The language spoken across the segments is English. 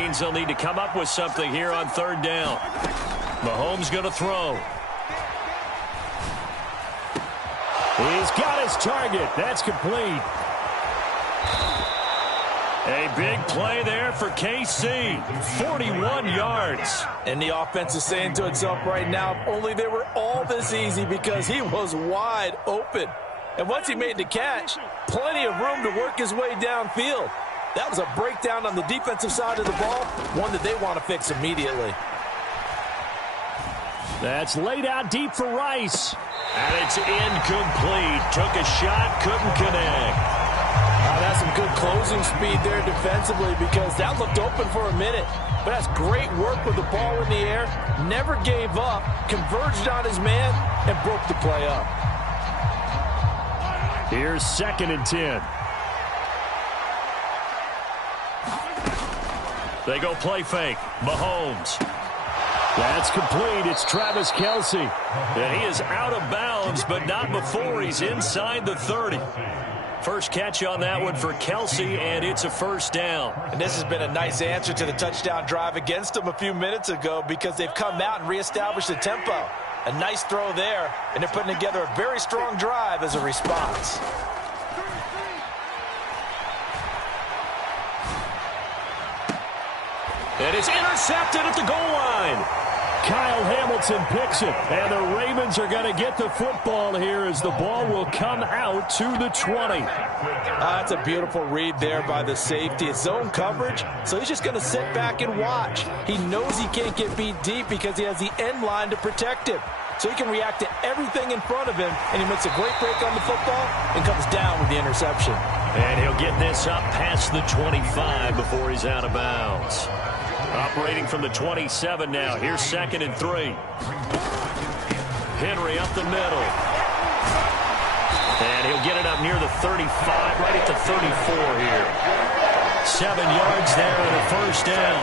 means they'll need to come up with something here on third down. Mahomes going to throw. He's got his target. That's complete. A big play there for KC. 41 yards. And the offense is saying to itself right now, if only they were all this easy, because he was wide open. And once he made the catch, plenty of room to work his way downfield. That was a breakdown on the defensive side of the ball, one that they want to fix immediately. That's laid out deep for Rice. And it's incomplete. Took a shot, couldn't connect. That's some good closing speed there defensively, because that looked open for a minute. But that's great work with the ball in the air. Never gave up, converged on his man, and broke the play up. Here's 2nd and 10. They go play fake. Mahomes. That's complete. It's Travis Kelce. And he is out of bounds, but not before he's inside the 30. First catch on that one for Kelce, and it's a first down. And this has been a nice answer to the touchdown drive against them a few minutes ago, because they've come out and reestablished the tempo. A nice throw there, and they're putting together a very strong drive as a response. And it's intercepted at the goal line. Kyle Hamilton picks it, and the Ravens are going to get the football here as the ball will come out to the 20. That's a beautiful read there by the safety. It's zone coverage, so he's just going to sit back and watch. He knows he can't get beat deep because he has the end line to protect him. So he can react to everything in front of him, and he makes a great break on the football and comes down with the interception. And he'll get this up past the 25 before he's out of bounds. Operating from the 27 now. Here's 2nd and 3. Henry up the middle. And he'll get it up near the 35, right at the 34 here. 7 yards there and a first down.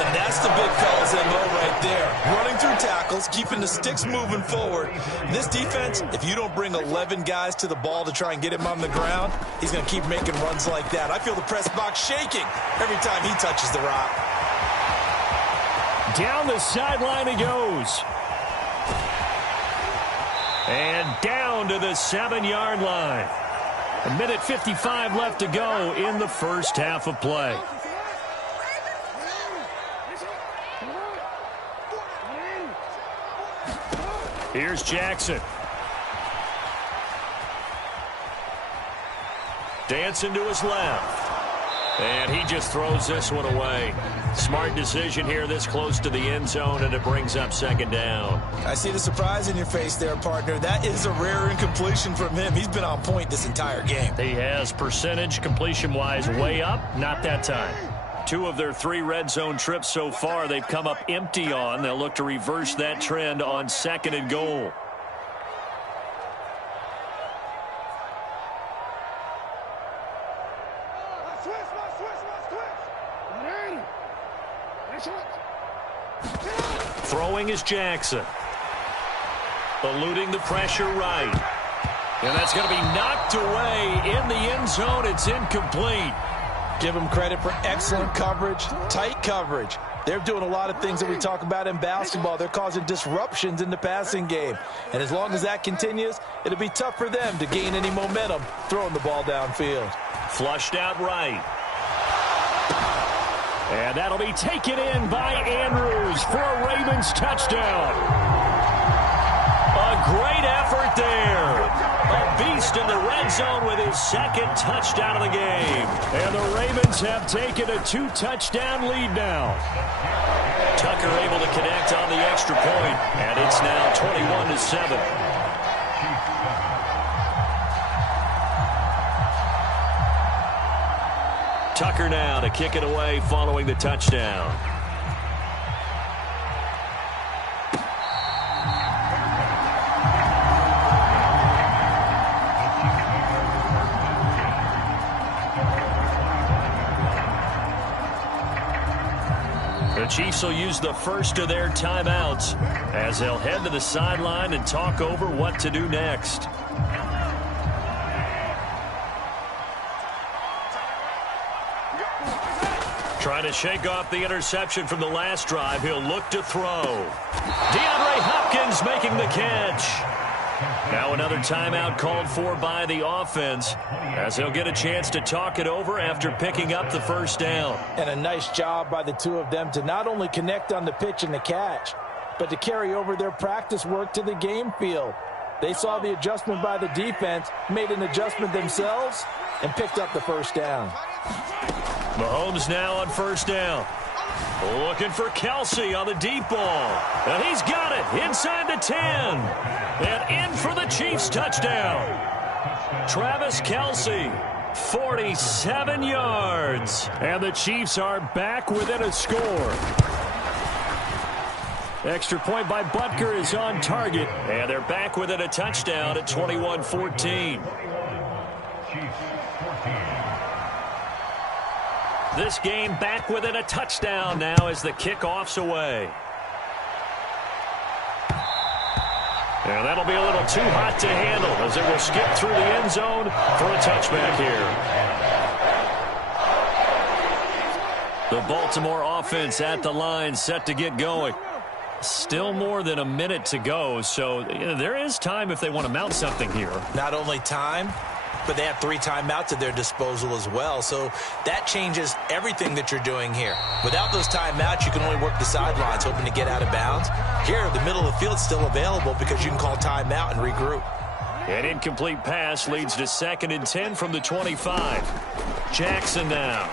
And that's the big fella's MO right there. Running through tackles, keeping the sticks moving forward. This defense, if you don't bring 11 guys to the ball to try and get him on the ground, he's going to keep making runs like that. I feel the press box shaking every time he touches the rock. Down the sideline he goes. And down to the 7-yard line. 1:55 left to go in the first half of play. Here's Jackson. Dancing to his left. And he just throws this one away. Smart decision here this close to the end zone, and it brings up 2nd down. I see the surprise in your face there, partner. That is a rare incompletion from him. He's been on point this entire game. He has percentage completion-wise way up. Not that time. 2 of their 3 red zone trips so far they've come up empty on. They'll look to reverse that trend on 2nd and goal. Throwing is Jackson. Eluding the pressure right. And that's going to be knocked away in the end zone. It's incomplete. Give them credit for excellent coverage, tight coverage. They're doing a lot of things that we talk about in basketball. They're causing disruptions in the passing game. And as long as that continues, it'll be tough for them to gain any momentum throwing the ball downfield. Flushed out right. And that'll be taken in by Andrews for a Ravens touchdown. A great effort there. A beast in the red zone with his 2nd touchdown of the game. And the Ravens have taken a 2-touchdown lead now. Tucker able to connect on the extra point, and it's now 21-7. Tucker now to kick it away following the touchdown. The Chiefs will use the first of their timeouts as they'll head to the sideline and talk over what to do next. Trying to shake off the interception from the last drive. He'll look to throw. DeAndre Hopkins making the catch. Now another timeout called for by the offense as he'll get a chance to talk it over after picking up the first down. And a nice job by the two of them to not only connect on the pitch and the catch, but to carry over their practice work to the game field. They saw the adjustment by the defense, made an adjustment themselves, and picked up the first down. Mahomes now on first down. Looking for Kelsey on the deep ball. And he's got it inside the 10. And in for the Chiefs touchdown. Travis Kelsey, 47 yards. And the Chiefs are back within a score. Extra point by Butker is on target. And they're back within a touchdown at 21-14. This game back within a touchdown now as the kickoff's away. And that'll be a little too hot to handle as it will skip through the end zone for a touchback here. The Baltimore offense at the line set to get going. Still more than a minute to go, so there is time if they want to mount something here. Not only time, but they have 3 timeouts at their disposal as well. So that changes everything that you're doing here. Without those timeouts, you can only work the sidelines, hoping to get out of bounds. Here, the middle of the field is still available because you can call timeout and regroup. An incomplete pass leads to 2nd and 10 from the 25. Jackson now.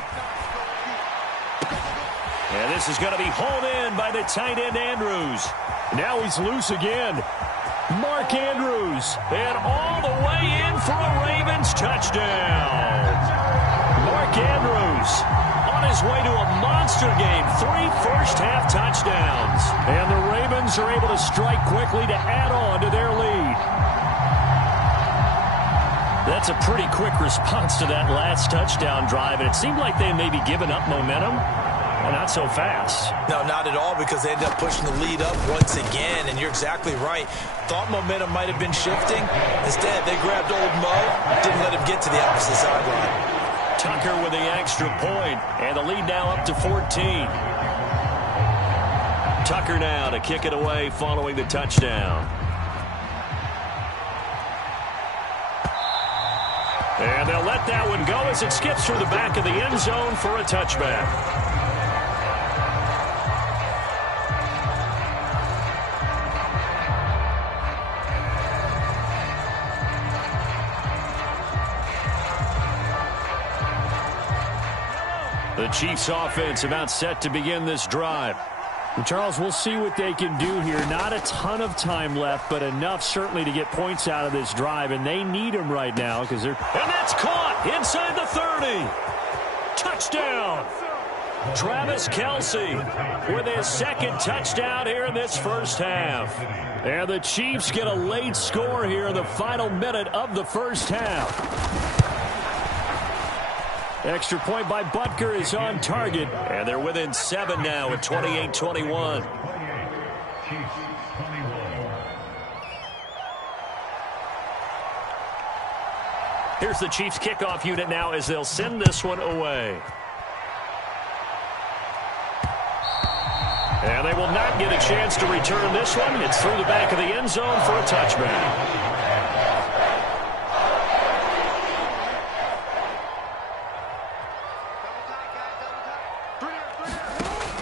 And this is going to be hauled in by the tight end Andrews. Now he's loose again. Mark Andrews, and all the way in for a Ravens touchdown. Mark Andrews on his way to a monster game, 3 first-half touchdowns. And the Ravens are able to strike quickly to add on to their lead. That's a pretty quick response to that last touchdown drive, and it seemed like they may be giving up momentum. Well, not so fast. No, not at all, because they ended up pushing the lead up once again, and you're exactly right. Thought momentum might have been shifting. Instead, they grabbed old Mo, didn't let him get to the opposite sideline. Tucker with the extra point, and the lead now up to 14. Tucker now to kick it away following the touchdown. And they'll let that one go as it skips through the back of the end zone for a touchback. The Chiefs offense about set to begin this drive. And Charles, we'll see what they can do here. Not a ton of time left, but enough certainly to get points out of this drive, and they need them right now because they're... And that's caught inside the 30. Touchdown. Travis Kelsey with his 2nd touchdown here in this first half. And the Chiefs get a late score here in the final minute of the first half. Extra point by Butker is on target. And they're within 7 now at 28-21. Here's the Chiefs kickoff unit now as they'll send this one away. And they will not get a chance to return this one. It's through the back of the end zone for a touchback.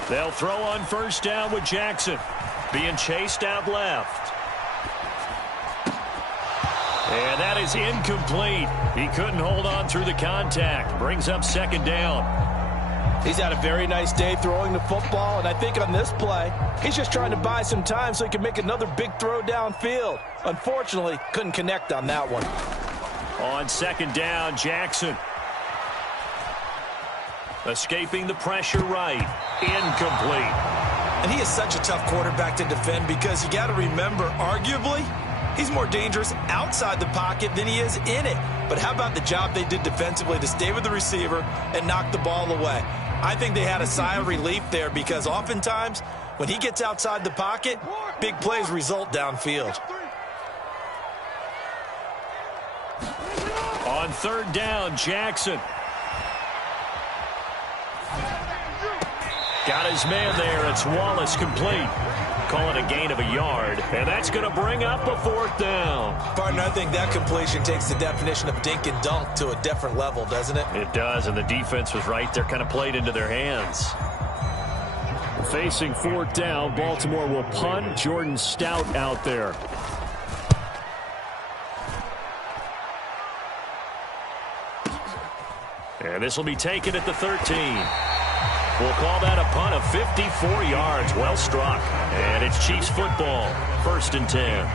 They'll throw on first down with Jackson. Being chased out left. And that is incomplete. He couldn't hold on through the contact. Brings up 2nd down. He's had a very nice day throwing the football, and I think on this play, he's just trying to buy some time so he can make another big throw downfield. Unfortunately, couldn't connect on that one. On 2nd down, Jackson. Escaping the pressure right. Incomplete. And he is such a tough quarterback to defend because you got to remember, arguably, he's more dangerous outside the pocket than he is in it. But how about the job they did defensively to stay with the receiver and knock the ball away? I think they had a sigh of relief there because oftentimes when he gets outside the pocket, big plays result downfield. On 3rd down, Jackson. Got his man there. It's Wallace complete. Call it a gain of a yard, and that's going to bring up a 4th down. Partner, I think that completion takes the definition of dink and dunk to a different level, doesn't it? It does, and the defense was right there, kind of played into their hands. Facing 4th down, Baltimore will punt. Jordan Stout out there. And this will be taken at the 13. We'll call that a punt of 54 yards. Well struck. And it's Chiefs football. 1st and 10.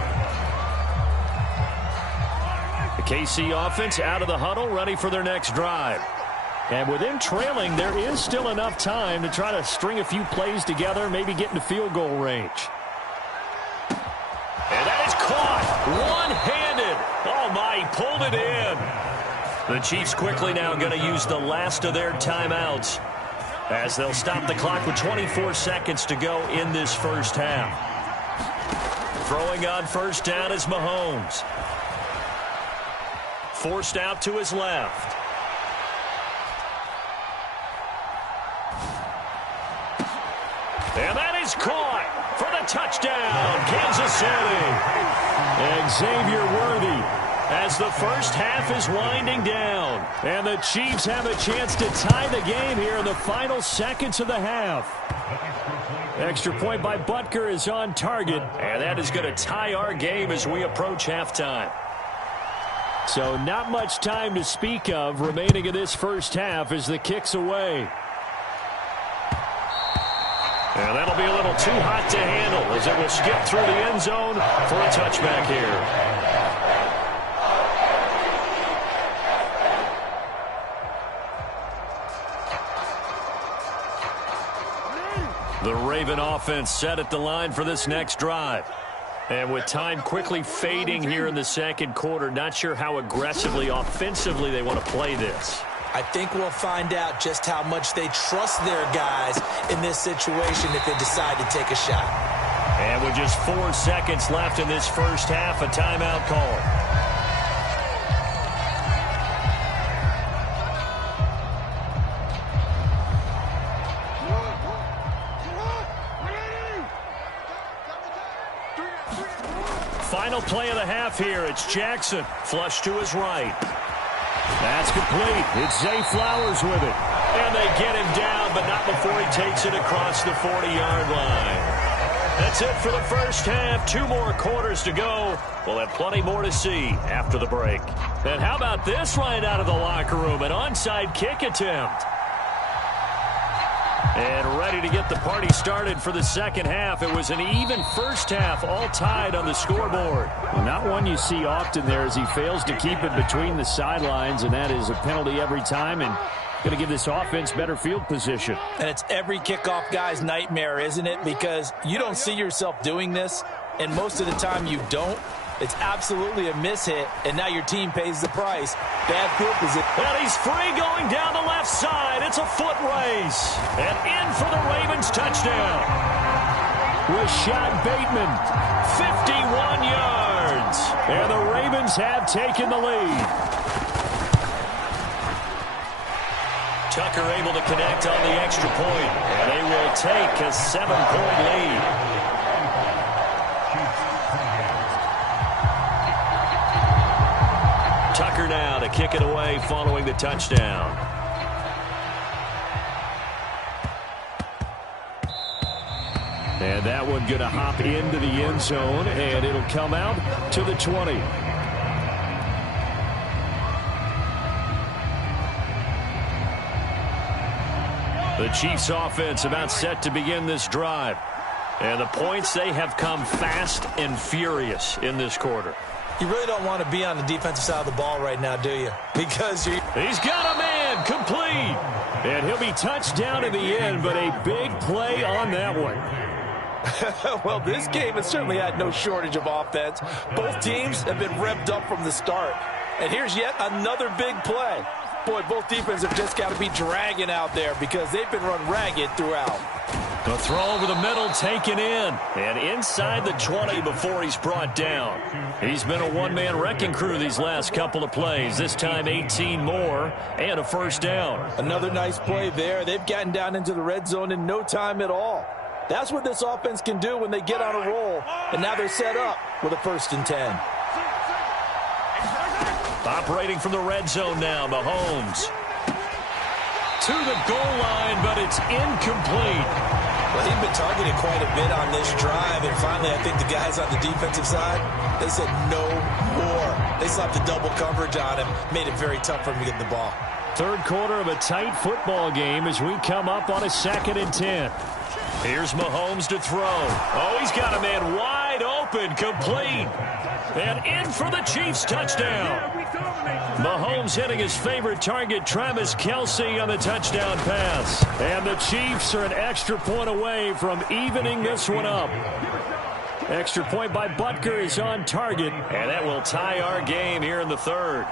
The KC offense out of the huddle, ready for their next drive. And with them trailing, there is still enough time to try to string a few plays together, maybe get into field goal range. And that is caught. One-handed. Oh, my, he pulled it in. The Chiefs quickly now going to use the last of their timeouts, as they'll stop the clock with 24 seconds to go in this first half. Throwing on 1st down is Mahomes. Forced out to his left. And that is caught for the touchdown, Kansas City. And Xavier Worthy, as the first half is winding down. And the Chiefs have a chance to tie the game here in the final seconds of the half. Extra point by Butker is on target. And that is going to tie our game as we approach halftime. So not much time to speak of remaining in this first half as the kick's away. And that'll be a little too hot to handle as it will skip through the end zone for a touchback here. The Raven offense set at the line for this next drive. And with time quickly fading here in the second quarter, not sure how aggressively, offensively they want to play this. I think we'll find out just how much they trust their guys in this situation if they decide to take a shot. And with just 4 seconds left in this first half, a timeout call. Final play of the half here. It's Jackson. Flush to his right. That's complete. It's Zay Flowers with it. And they get him down, but not before he takes it across the 40-yard line. That's it for the first half. 2 more quarters to go. We'll have plenty more to see after the break. And how about this right out of the locker room? An onside kick attempt. And ready to get the party started for the second half. It was an even first half, all tied on the scoreboard. Well, not one you see often there as he fails to keep it between the sidelines, and that is a penalty every time, and going to give this offense better field position. And it's every kickoff guy's nightmare, isn't it? Because you don't see yourself doing this, and most of the time you don't. It's absolutely a miss-hit, and now your team pays the price. Bad field position. And he's free going down the left side. It's a foot race. And in for the Ravens touchdown. Rashad Bateman, 51 yards. And the Ravens have taken the lead. Tucker able to connect on the extra point. And they will take a 7-point lead. Tucker now to kick it away following the touchdown. And that one going to hop into the end zone, and it'll come out to the 20. The Chiefs offense about set to begin this drive. And the points, they have come fast and furious in this quarter. You really don't want to be on the defensive side of the ball right now, do you? Because he's got a man complete. And he'll be touched down in the end, but a big play on that one. Well, this game has certainly had no shortage of offense. Both teams have been revved up from the start. And here's yet another big play. Boy, both defenses have just got to be dragging out there because they've been run ragged throughout. The throw over the middle taken in. And inside the 20 before he's brought down. He's been a one-man wrecking crew these last couple of plays. This time 18 more and a first down. Another nice play there. They've gotten down into the red zone in no time at all. That's what this offense can do when they get on a roll. And now they're set up with a 1st and 10. Operating from the red zone now, Mahomes. To the goal line, but it's incomplete. Well, he's been targeted quite a bit on this drive, and finally I think the guys on the defensive side, they said no more. They slapped the double coverage on him, made it very tough for him to get the ball. Third quarter of a tight football game as we come up on a 2nd and 10. Here's Mahomes to throw. Oh, he's got a man wide open, complete. And in for the Chiefs touchdown. Mahomes hitting his favorite target, Travis Kelce, on the touchdown pass. And the Chiefs are an extra point away from evening this one up. Extra point by Butker is on target, and that will tie our game here in the 3rd.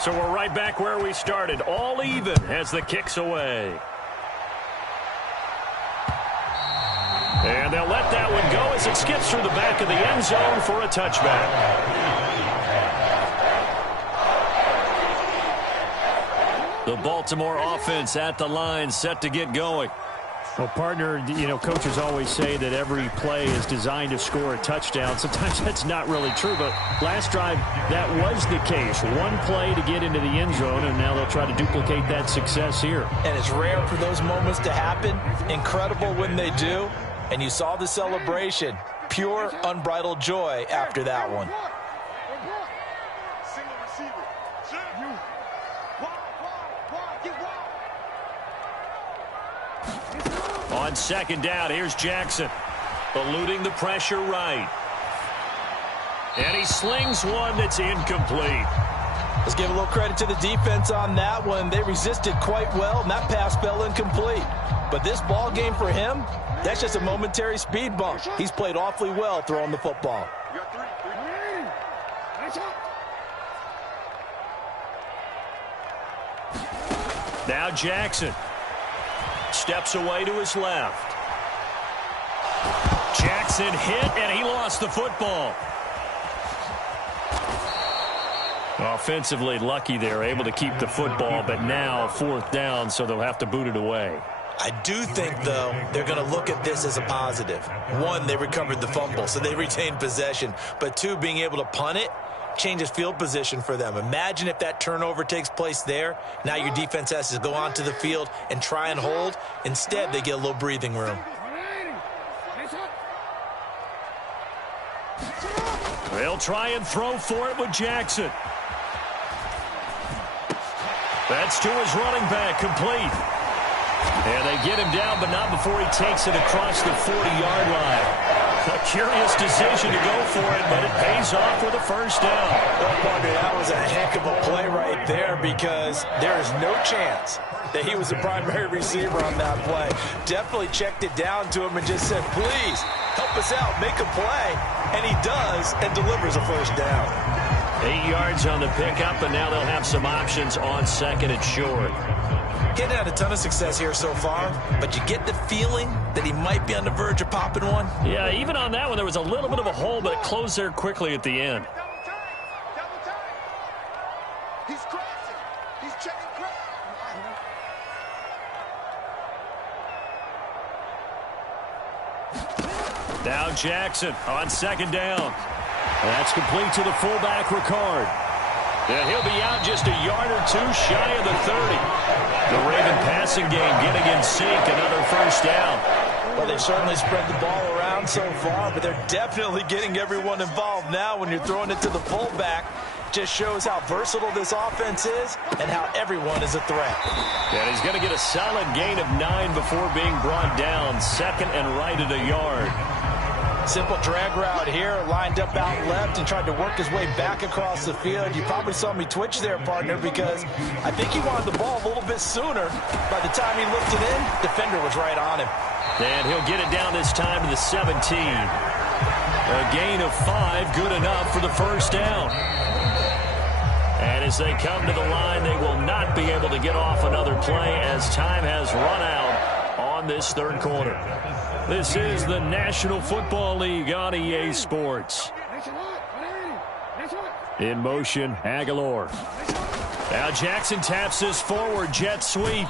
So we're right back where we started, all even as the kick's away. And they'll let that one go as it skips through the back of the end zone for a touchback. The Baltimore offense at the line, set to get going. Well, partner, coaches always say that every play is designed to score a touchdown. Sometimes that's not really true, but last drive, that was the case. One play to get into the end zone, and now they'll try to duplicate that success here. And it's rare for those moments to happen. Incredible when they do. And you saw the celebration. Pure, unbridled joy after that one. On 2nd down, here's Jackson. Eluding the pressure right. And he slings one that's incomplete. Let's give a little credit to the defense on that one. They resisted quite well, and that pass fell incomplete. But this ball game for him, that's just a momentary speed bump. He's played awfully well throwing the football. Now Jackson steps away to his left. Jackson hit, and he lost the football. Offensively lucky they're able to keep the football, but now 4th down, so they'll have to boot it away. I do think, though, they're going to look at this as a positive. 1, they recovered the fumble, so they retained possession. But 2, being able to punt it changes field position for them. Imagine if that turnover takes place there. Now your defense has to go onto the field and try and hold. Instead, they get a little breathing room. They'll try and throw for it with Jackson. That's to his running back, complete. And they get him down, but not before he takes it across the 40-yard line. A curious decision to go for it, but it pays off with a first down. Well, partner, that was a heck of a play right there because there is no chance that he was the primary receiver on that play. Definitely checked it down to him and just said, please, help us out, make a play. And he does and delivers a first down. 8 yards on the pickup, and now they'll have some options on 2nd and short. Getting had a ton of success here so far, but you get the feeling that he might be on the verge of popping one. Yeah, even on that one, there was a little bit of a hole, but it closed there quickly at the end. He's crossing. He's checking cross. Now Jackson on 2nd down. That's complete to the fullback, Ricard. And he'll be out just a yard or 2 shy of the 30. The Raven passing game getting in sync, another first down. Well, they've certainly spread the ball around so far, but they're definitely getting everyone involved now when you're throwing it to the fullback. Just shows how versatile this offense is and how everyone is a threat. And he's going to get a solid gain of 9 before being brought down. 2nd and right at a yard. Simple drag route here, lined up out left and tried to work his way back across the field. You probably saw me twitch there, partner, because I think he wanted the ball a little bit sooner. By the time he looked it in, defender was right on him. And he'll get it down this time to the 17. A gain of 5, good enough for the first down. And as they come to the line, they will not be able to get off another play as time has run out on on this third quarter. This is the National Football League on EA Sports. In motion, Aguilar. Now Jackson taps this forward jet sweep.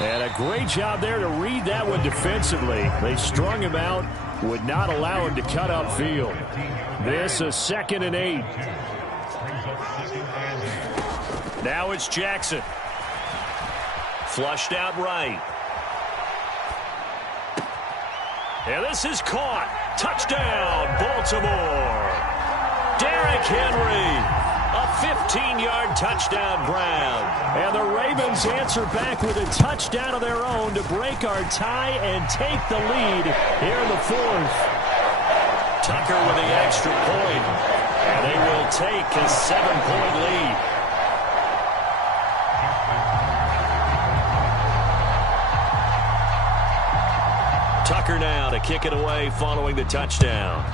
And a great job there to read that one defensively. They strung him out, would not allow him to cut upfield. This is 2nd and 8. Now it's Jackson. Flushed out right. And this is caught. Touchdown, Baltimore. Derrick Henry. A 15-yard touchdown grab. And the Ravens answer back with a touchdown of their own to break our tie and take the lead here in the 4th. Tucker with the extra point. And they will take a 7-point lead. Tucker now to kick it away following the touchdown.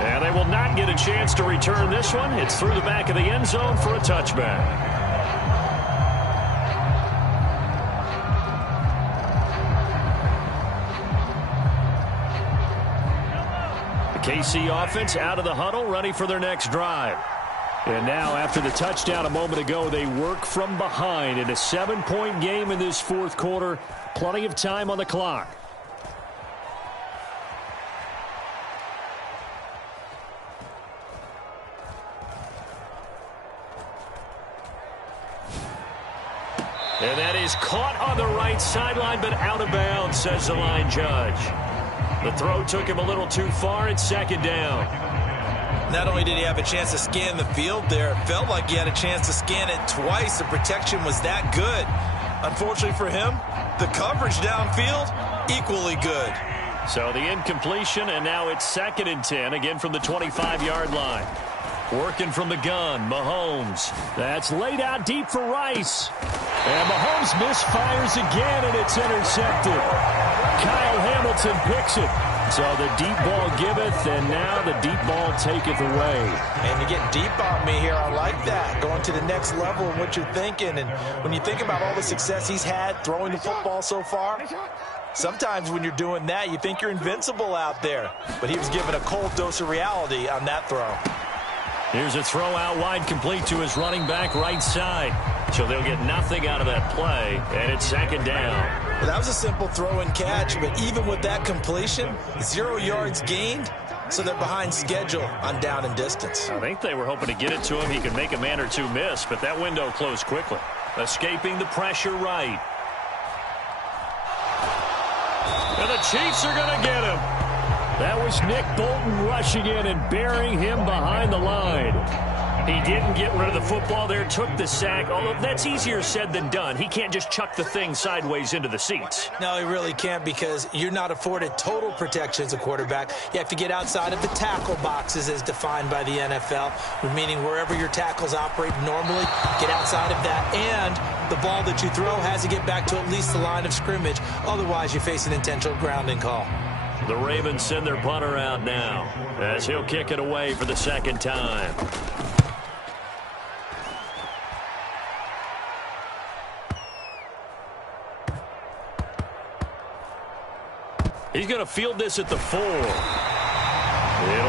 And they will not get a chance to return this one. It's through the back of the end zone for a touchback. The KC offense out of the huddle, ready for their next drive. And now, after the touchdown a moment ago, they work from behind in a 7-point game in this 4th quarter. Plenty of time on the clock. And that is caught on the right sideline, but out of bounds, says the line judge. The throw took him a little too far. It's 2nd down. Not only did he have a chance to scan the field there, it felt like he had a chance to scan it twice. The protection was that good. Unfortunately for him, the coverage downfield, equally good. So the incompletion, and now it's 2nd and 10, again from the 25-yard line. Working from the gun, Mahomes. That's laid out deep for Rice. And Mahomes misfires again, and it's intercepted. Kyle Hamilton picks it. So the deep ball giveth, and now the deep ball taketh away. And you get deep on me here. I like that. Going to the next level in what you're thinking. And when you think about all the success he's had throwing the football so far, sometimes when you're doing that, you think you're invincible out there. But he was given a cold dose of reality on that throw. Here's a throw out wide, complete to his running back right side. So they'll get nothing out of that play, and it's 2nd down. Well, that was a simple throw and catch, but even with that completion, 0 yards gained, so they're behind schedule on down and distance. I think they were hoping to get it to him. He could make a man or two miss, but that window closed quickly. Escaping the pressure right. And the Chiefs are going to get him. That was Nick Bolton rushing in and burying him behind the line. He didn't get rid of the football there, took the sack, although that's easier said than done. He can't just chuck the thing sideways into the seats. No, he really can't, because you're not afforded total protection as a quarterback. You have to get outside of the tackle boxes as defined by the NFL, meaning wherever your tackles operate normally, get outside of that, and the ball that you throw has to get back to at least the line of scrimmage. Otherwise, you face an intentional grounding call. The Ravens send their punter out now as he'll kick it away for the 2nd time. He's going to field this at the 4. It'll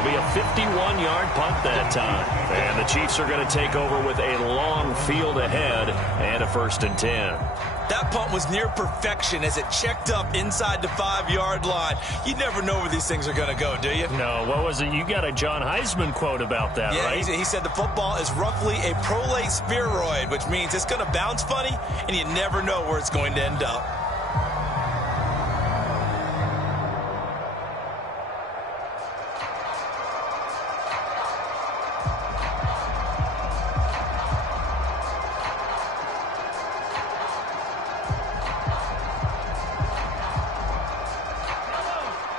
be a 51-yard punt that time. And the Chiefs are going to take over with a long field ahead and a 1st and 10. That punt was near perfection as it checked up inside the 5-yard line. You never know where these things are going to go, do you? No, what was it? You got a John Heisman quote about that, yeah, right? He said the football is roughly a prolate spheroid, which means it's going to bounce funny, and you never know where it's going to end up.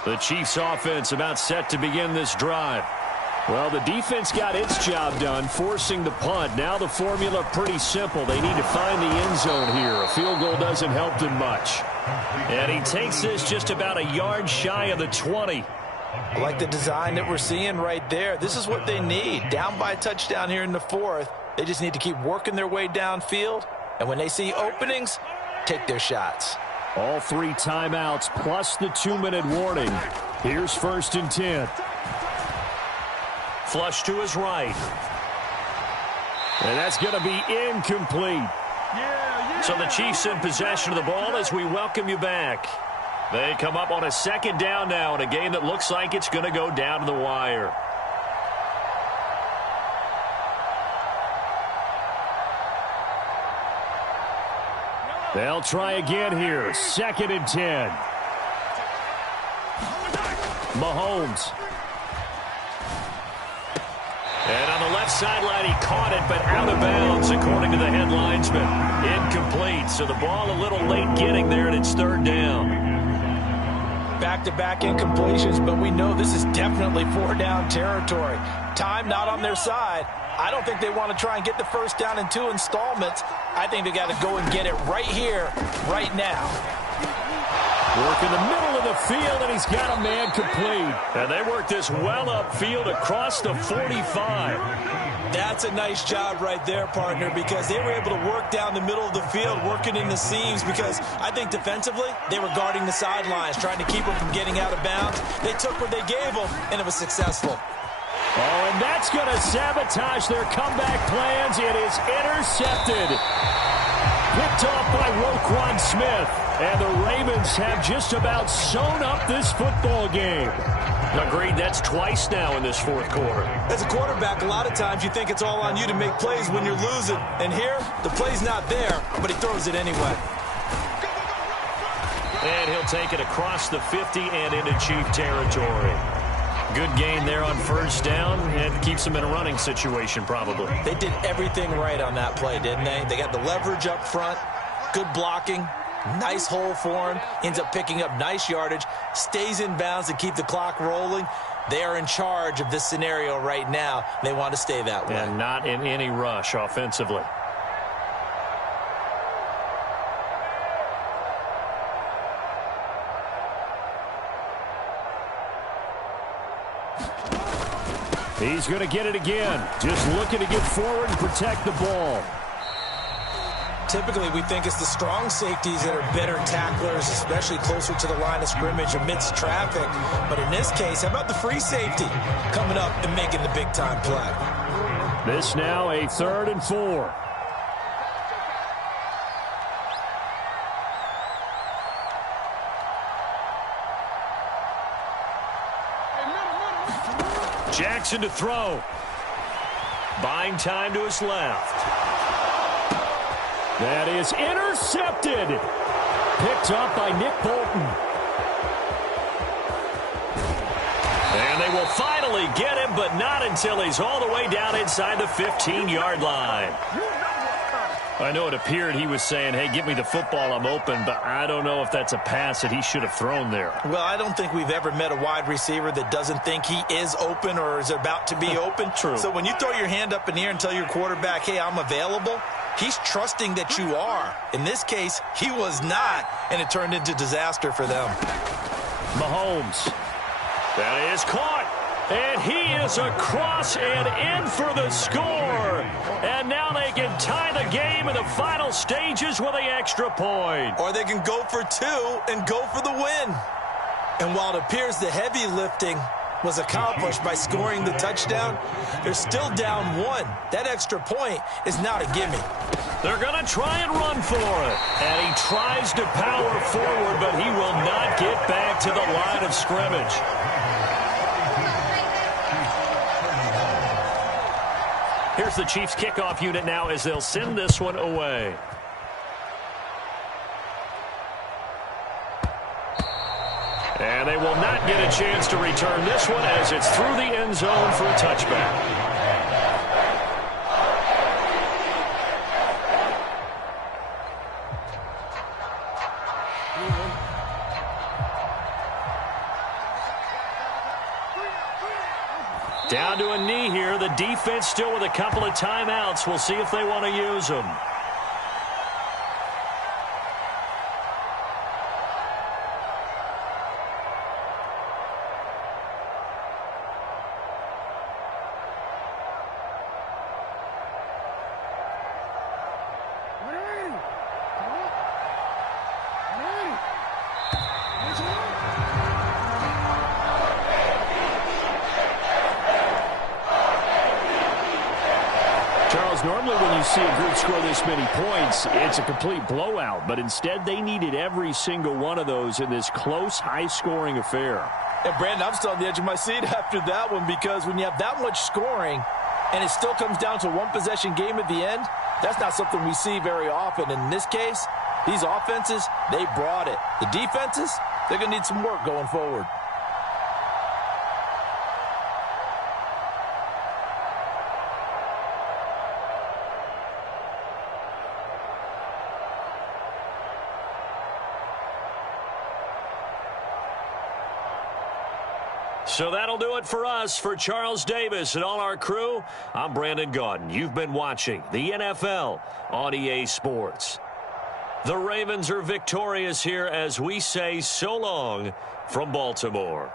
The Chiefs offense about set to begin this drive. Well, the defense got its job done, forcing the punt. Now the formula pretty simple. They need to find the end zone here. A field goal doesn't help them much. And he takes this just about a yard shy of the 20. I like the design that we're seeing right there. This is what they need. Down by a touchdown here in the 4th. They just need to keep working their way downfield, and when they see openings, take their shots. All 3 timeouts plus the 2-minute warning. Here's 1st and 10. Flush to his right. And that's going to be incomplete. So the Chiefs in possession of the ball as we welcome you back. They come up on a 2nd down now in a game that looks like it's going to go down to the wire. They'll try again here. 2nd and 10. Mahomes. And on the left sideline, he caught it, but out of bounds, according to the head linesman. Incomplete, so the ball a little late getting there, and it's 3rd down. Back-to-back incompletions, but we know this is definitely 4-down territory. Time not on their side. I don't think they want to try and get the 1st down in 2 installments. I think they got to go and get it right here, right now. Work in the middle of the field, and he's got a man complete. And they work this well upfield across the 45. That's a nice job right there, partner, because they were able to work down the middle of the field, working in the seams, because I think defensively, they were guarding the sidelines, trying to keep them from getting out of bounds. They took what they gave them, and it was successful. Oh, and that's going to sabotage their comeback plans. It is intercepted. Picked off by Roquan Smith. And the Ravens have just about sewn up this football game. Agreed, that's twice now in this 4th quarter. As a quarterback, a lot of times you think it's all on you to make plays when you're losing. And here, the play's not there, but he throws it anyway. And he'll take it across the 50 and into Chief territory. Good gain there on 1st down, and keeps them in a running situation probably. They did everything right on that play, didn't they? They got the leverage up front, good blocking, nice hole for him, ends up picking up nice yardage, stays in bounds to keep the clock rolling. They are in charge of this scenario right now. They want to stay that way. And not in any rush offensively. He's going to get it again. Just looking to get forward and protect the ball. Typically, we think it's the strong safeties that are better tacklers, especially closer to the line of scrimmage amidst traffic. But in this case, how about the free safety coming up and making the big-time play? This now a 3rd and 4. Jackson to throw. Buying time to his left. That is intercepted. Picked up by Nick Bolton. And they will finally get him, but not until he's all the way down inside the 15-yard line. I know it appeared he was saying, hey, give me the football, I'm open, but I don't know if that's a pass that he should have thrown there. Well, I don't think we've ever met a wide receiver that doesn't think he is open or is about to be open. True. So when you throw your hand up in the air and tell your quarterback, hey, I'm available, he's trusting that you are. In this case, he was not, and it turned into disaster for them. Mahomes. That is caught. And he is across and in for the score. And now they can tie the game in the final stages with the extra point. Or they can go for 2 and go for the win. And while it appears the heavy lifting was accomplished by scoring the touchdown, they're still down 1. That extra point is not a gimme. They're going to try and run for it. And he tries to power forward, but he will not get back to the line of scrimmage. Here's the Chiefs kickoff unit now as they'll send this one away. And they will not get a chance to return this one as it's through the end zone for a touchback. Down to a knee here. The defense still with a couple of timeouts. We'll see if they want to use them. Charles, normally when you see a group score this many points, it's a complete blowout. But instead, they needed every single one of those in this close, high-scoring affair. And, Brandon, I'm still on the edge of my seat after that one because when you have that much scoring and it still comes down to one possession game at the end, that's not something we see very often. And in this case, these offenses, they brought it. The defenses, they're going to need some work going forward. So that'll do it for us. For Charles Davis and all our crew, I'm Brandon Gaudin. You've been watching the NFL on EA Sports. The Ravens are victorious here as we say so long from Baltimore.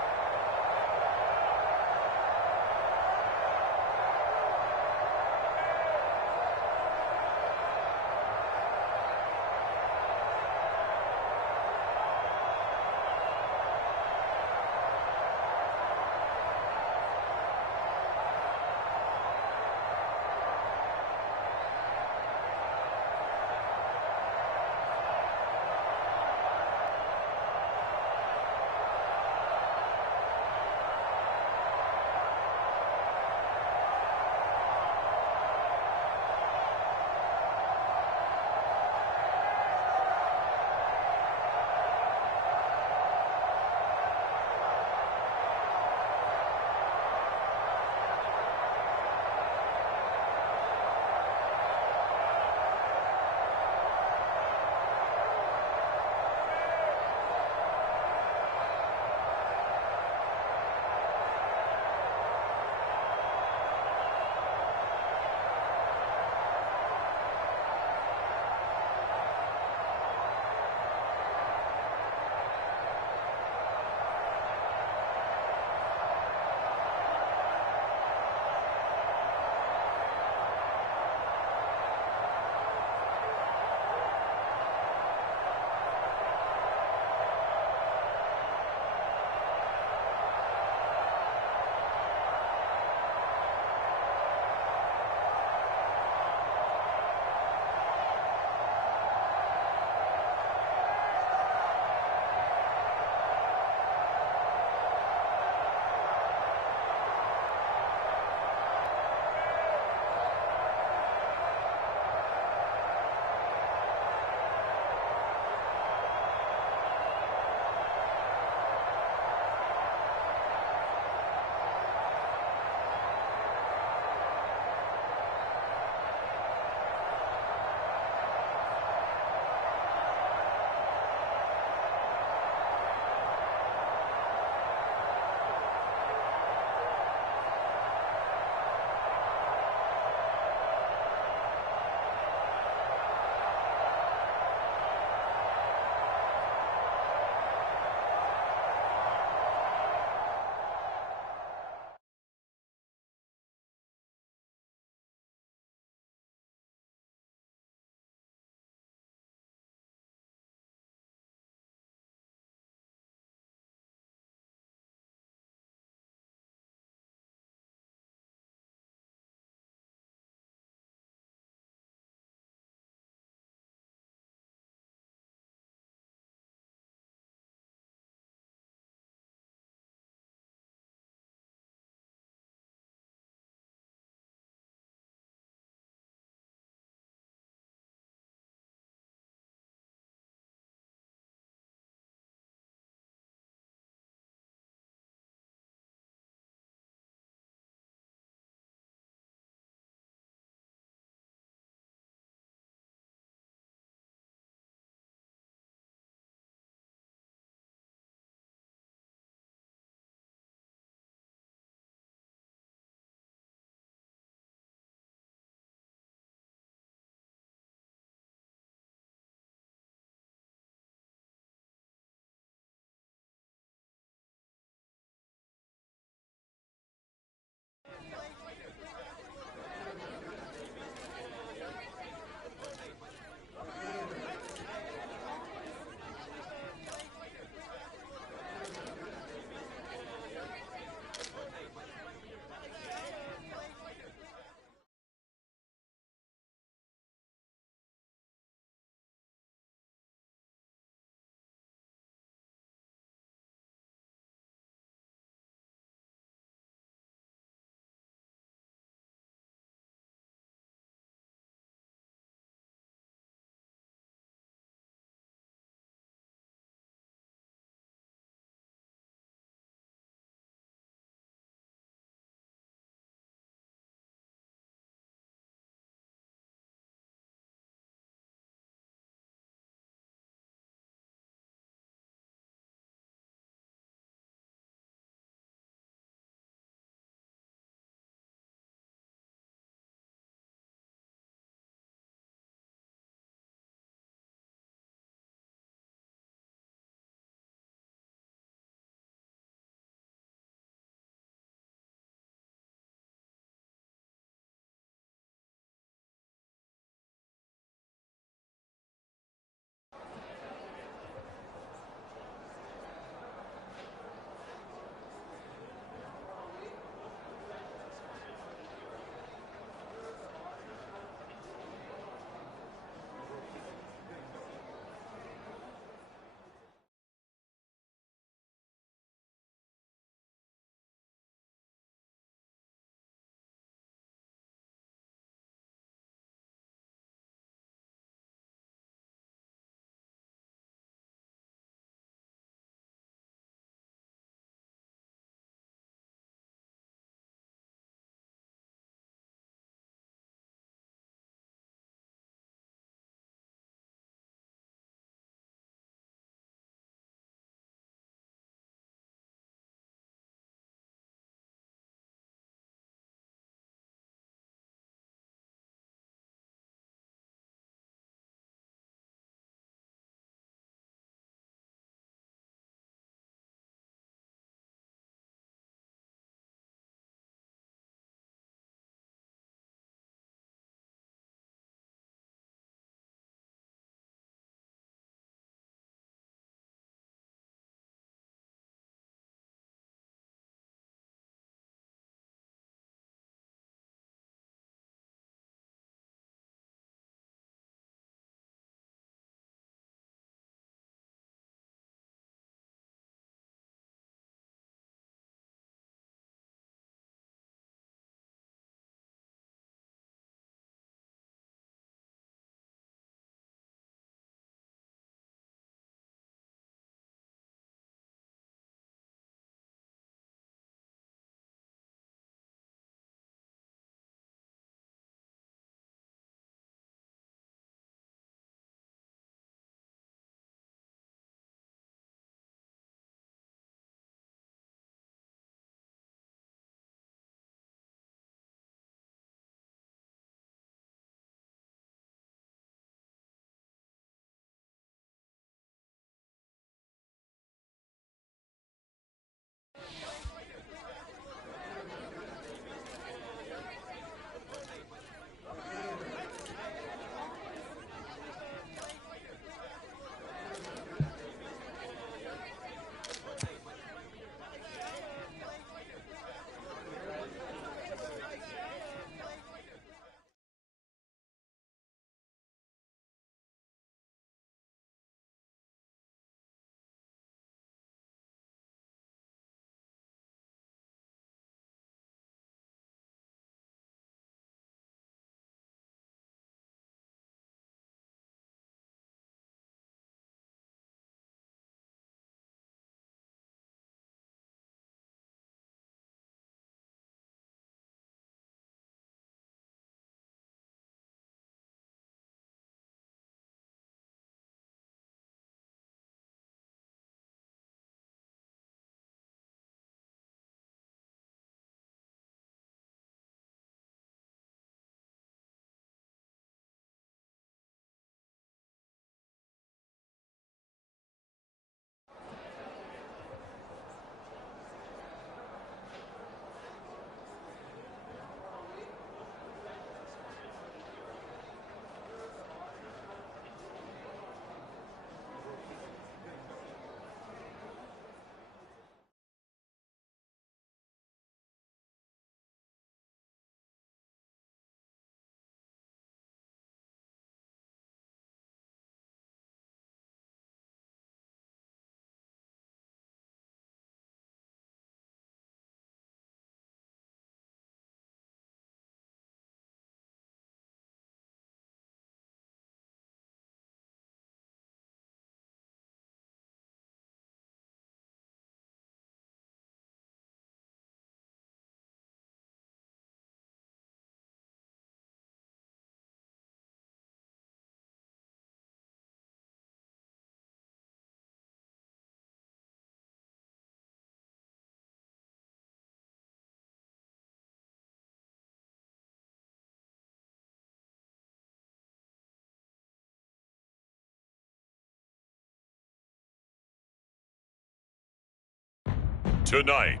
Tonight,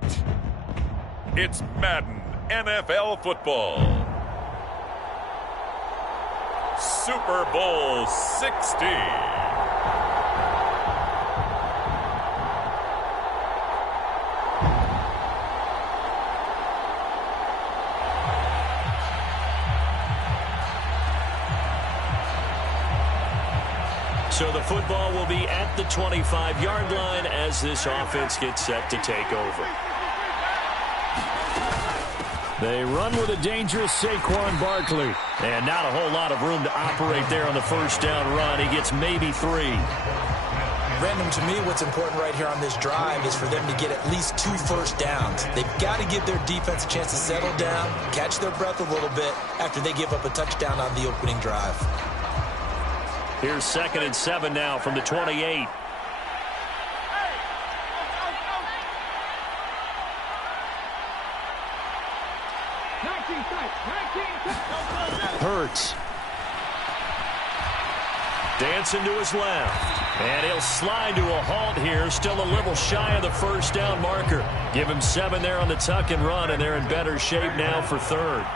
it's Madden NFL football. Super Bowl 60. So the football will be at the 25-yard line as this offense gets set to take over. They run with a dangerous Saquon Barkley. And not a whole lot of room to operate there on the first down run. He gets maybe 3. Random, to me, what's important right here on this drive is for them to get at least 2 first downs. They've got to give their defense a chance to settle down, catch their breath a little bit after they give up a touchdown on the opening drive. Here's 2nd and 7 now from the 28. Hurts. Dancing to his left. And he'll slide to a halt here. Still a little shy of the first down marker. Give him 7 there on the tuck and run, and they're in better shape now for 3rd.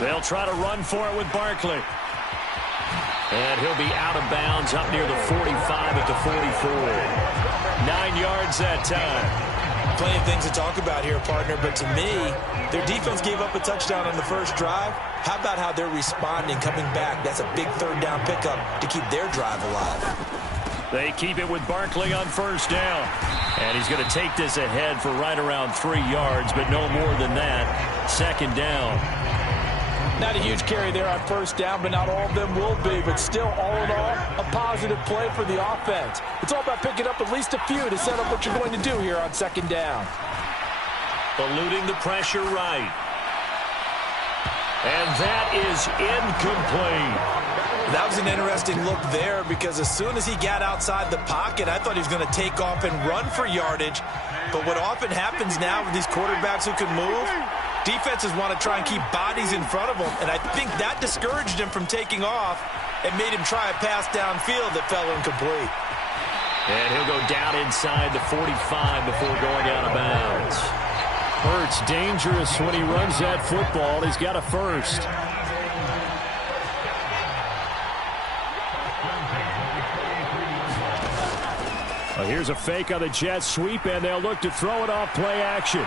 They'll try to run for it with Barkley. And he'll be out of bounds up near the 45 at the 44. 9 yards that time. Plenty of things to talk about here, partner, but to me, their defense gave up a touchdown on the first drive. How about how they're responding, coming back? That's a big 3rd down pickup to keep their drive alive. They keep it with Barkley on first down. And he's going to take this ahead for right around 3 yards, but no more than that. 2nd down. Not a huge carry there on first down, but not all of them will be. But still, all in all, a positive play for the offense. It's all about picking up at least a few to set up what you're going to do here on 2nd down. Eluding the pressure right. And that is incomplete. That was an interesting look there because as soon as he got outside the pocket, I thought he was going to take off and run for yardage. But what often happens now with these quarterbacks who can move, defenses want to try and keep bodies in front of them, and I think that discouraged him from taking off and made him try a pass downfield that fell incomplete. And he'll go down inside the 45 before going out of bounds. Hurts dangerous when he runs that football. He's got a first. Well, here's a fake on the jet sweep, and they'll look to throw it off play action.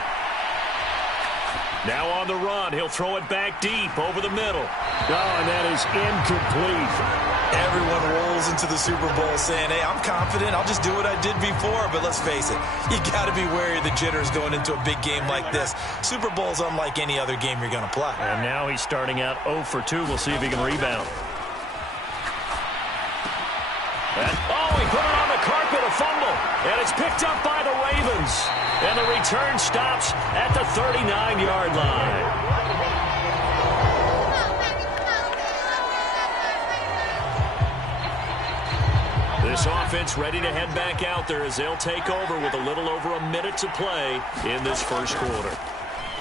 Now on the run, he'll throw it back deep over the middle. Oh, and that is incomplete. Everyone rolls into the Super Bowl saying, hey, I'm confident, I'll just do what I did before. But let's face it, you got to be wary of the jitters going into a big game like this. Super Bowl's unlike any other game you're going to play. And now he's starting out 0 for 2. We'll see if he can rebound. He put it on the carpet, a fumble. And it's picked up by the Ravens. And the return stops at the 39-yard line. This offense ready to head back out there as they'll take over with a little over a minute to play in this first quarter.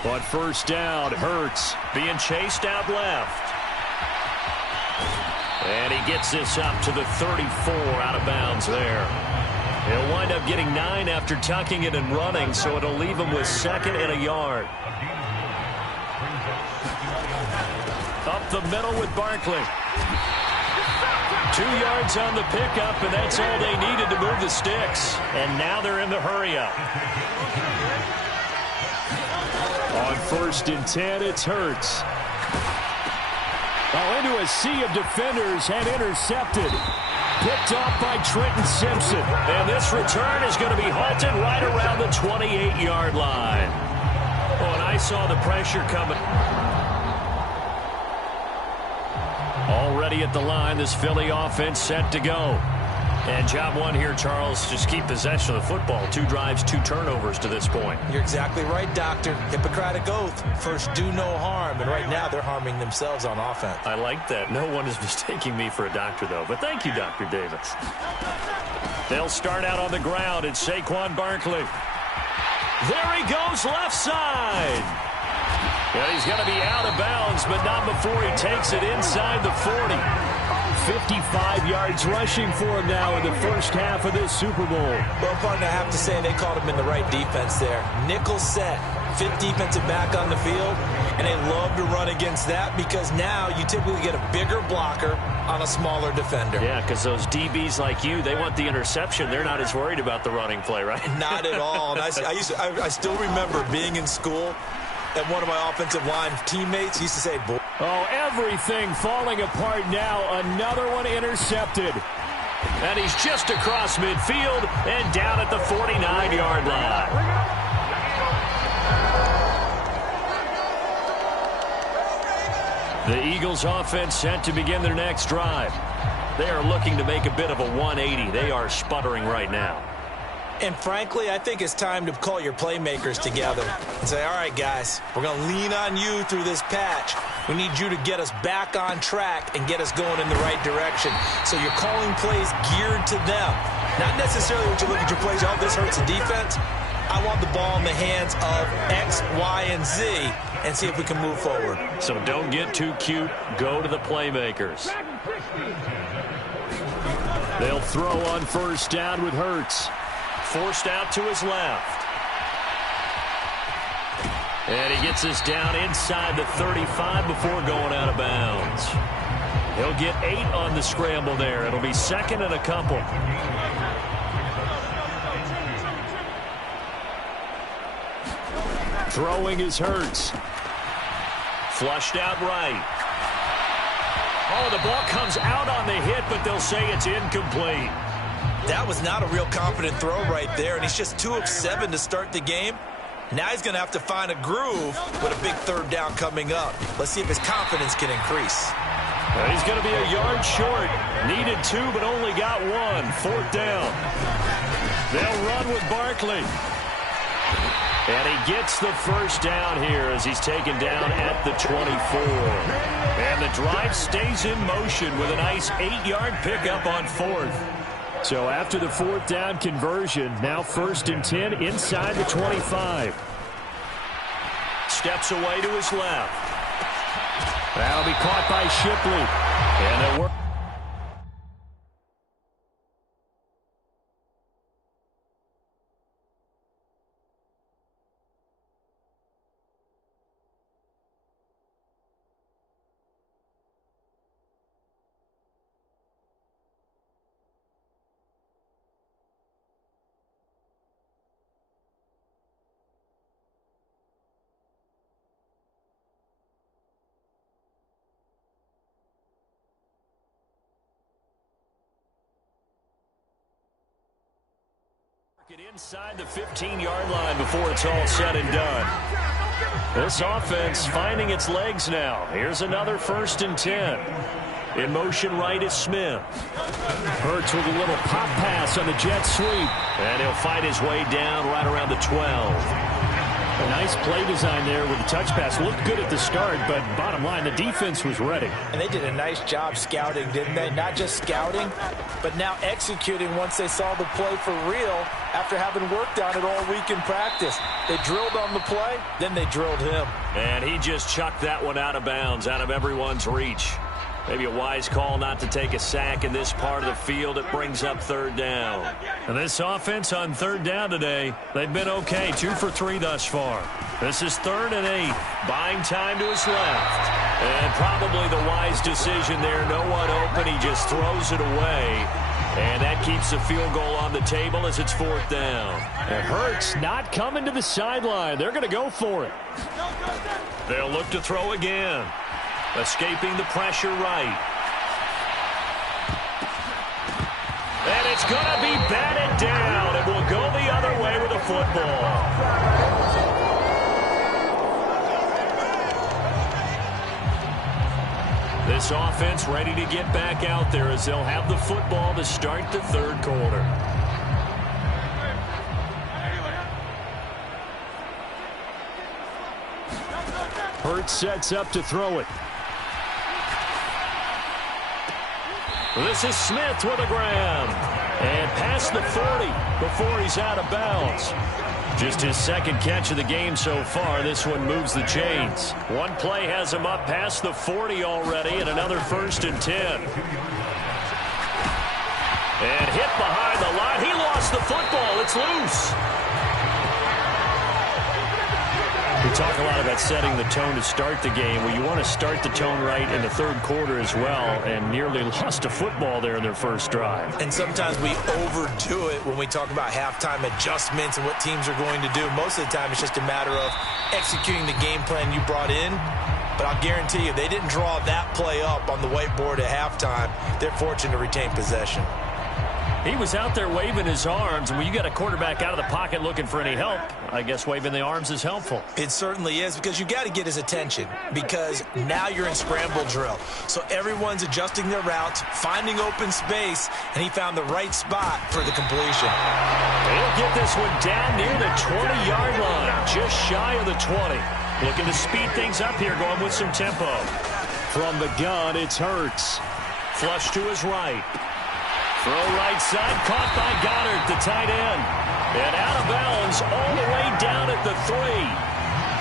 But first down, Hurts being chased out left. And he gets this up to the 34 out of bounds there. He'll wind up getting 9 after tucking it and running, so it'll leave him with 2nd and a yard. Up the middle with Barkley. 2 yards on the pickup, and that's all they needed to move the sticks. And now they're in the hurry-up. On 1st and 10, it's Hurts. Oh, into a sea of defenders and intercepted. Picked off by Trenton Simpson. And this return is going to be halted right around the 28-yard line. Oh, and I saw the pressure coming. Already at the line, this Philly offense set to go. And job one here, Charles, just keep possession of the football. 2 drives, 2 turnovers to this point. You're exactly right, Doctor. Hippocratic oath. First, do no harm. And right now, they're harming themselves on offense. I like that. No one is mistaking me for a doctor, though. But thank you, Dr. Davis. They'll start out on the ground. It's Saquon Barkley. There he goes, left side. Yeah, he's going to be out of bounds, but not before he takes it inside the 40. 55 yards rushing for him now in the first half of this Super Bowl. Well, partner, I have to say they called him in the right defense there. Nickel set, fifth defensive back on the field, and they love to run against that because now you typically get a bigger blocker on a smaller defender. Yeah, because those DBs like you, they want the interception. They're not as worried about the running play, right? Not at all. And I still remember being in school, and one of my offensive line teammates used to say, boy. Oh, everything falling apart now. Another one intercepted. And he's just across midfield and down at the 49-yard line. The Eagles offense set to begin their next drive. They are looking to make a bit of a 180. They are sputtering right now. And frankly, I think it's time to call your playmakers together and say, all right, guys, we're going to lean on you through this patch. We need you to get us back on track and get us going in the right direction. So you're calling plays geared to them. Not necessarily what you look at your plays, oh, this hurts the defense. I want the ball in the hands of X, Y, and Z and see if we can move forward. So don't get too cute. Go to the playmakers. They'll throw on first down with Hurts. Forced out to his left. And he gets us down inside the 35 before going out of bounds. He'll get 8 on the scramble there. It'll be second and a couple. Throwing is Hurts. Flushed out right. Oh, the ball comes out on the hit, but they'll say it's incomplete. That was not a real confident throw right there, and he's just 2 of 7 to start the game. Now he's going to have to find a groove with a big third down coming up. Let's see if his confidence can increase. He's going to be a yard short. Needed 2, but only got 1. Fourth down. They'll run with Barkley. And he gets the first down here as he's taken down at the 24. And the drive stays in motion with a nice 8-yard pickup on 4th. So after the fourth down conversion, now 1st and 10 inside the 25. Steps away to his left. That'll be caught by Shipley. And it works. Inside the 15-yard line before it's all said and done. This offense finding its legs now. Here's another 1st and 10. In motion right is Smith. Hurts with a little pop pass on the jet sweep. And he'll fight his way down right around the 12. A nice play design there with the touch pass. Looked good at the start, but bottom line, the defense was ready. And they did a nice job scouting, didn't they? Not just scouting, but now executing once they saw the play for real after having worked on it all week in practice. They drilled on the play, then they drilled him. And he just chucked that one out of bounds, out of everyone's reach. Maybe a wise call not to take a sack in this part of the field. It brings up 3rd down. And this offense on 3rd down today, they've been okay. 2 for 3 thus far. This is 3rd and 8. Buying time to his left. And probably the wise decision there. No one open. He just throws it away. And that keeps the field goal on the table as it's 4th down. It hurts not coming to the sideline. They're going to go for it. They'll look to throw again. Escaping the pressure right. And it's going to be batted down. It will go the other way with the football. This offense ready to get back out there as they'll have the football to start the 3rd quarter. Hurts sets up to throw it. This is Smith with a grab. And past the 40 before he's out of bounds. Just his 2nd catch of the game so far. This one moves the chains. One play has him up past the 40 already, and another 1st and 10. And hit behind the line. He lost the football. It's loose. We talk a lot about setting the tone to start the game. Well, you want to start the tone right in the third quarter as well, and nearly lost a football there in their first drive. And sometimes we overdo it when we talk about halftime adjustments and what teams are going to do. Most of the time, it's just a matter of executing the game plan you brought in. But I'll guarantee you, they didn't draw that play up on the whiteboard at halftime. They're fortunate to retain possession. He was out there waving his arms, and when you got a quarterback out of the pocket looking for any help, I guess waving the arms is helpful. It certainly is, because you got to get his attention, because now you're in scramble drill. So everyone's adjusting their routes, finding open space, and he found the right spot for the completion. He'll get this one down near the 20-yard line, just shy of the 20. Looking to speed things up here, going with some tempo. From the gun, it's Hurts. Flush to his right. Throw right side, caught by Goddard, the tight end. And out of bounds all the way down at the 3.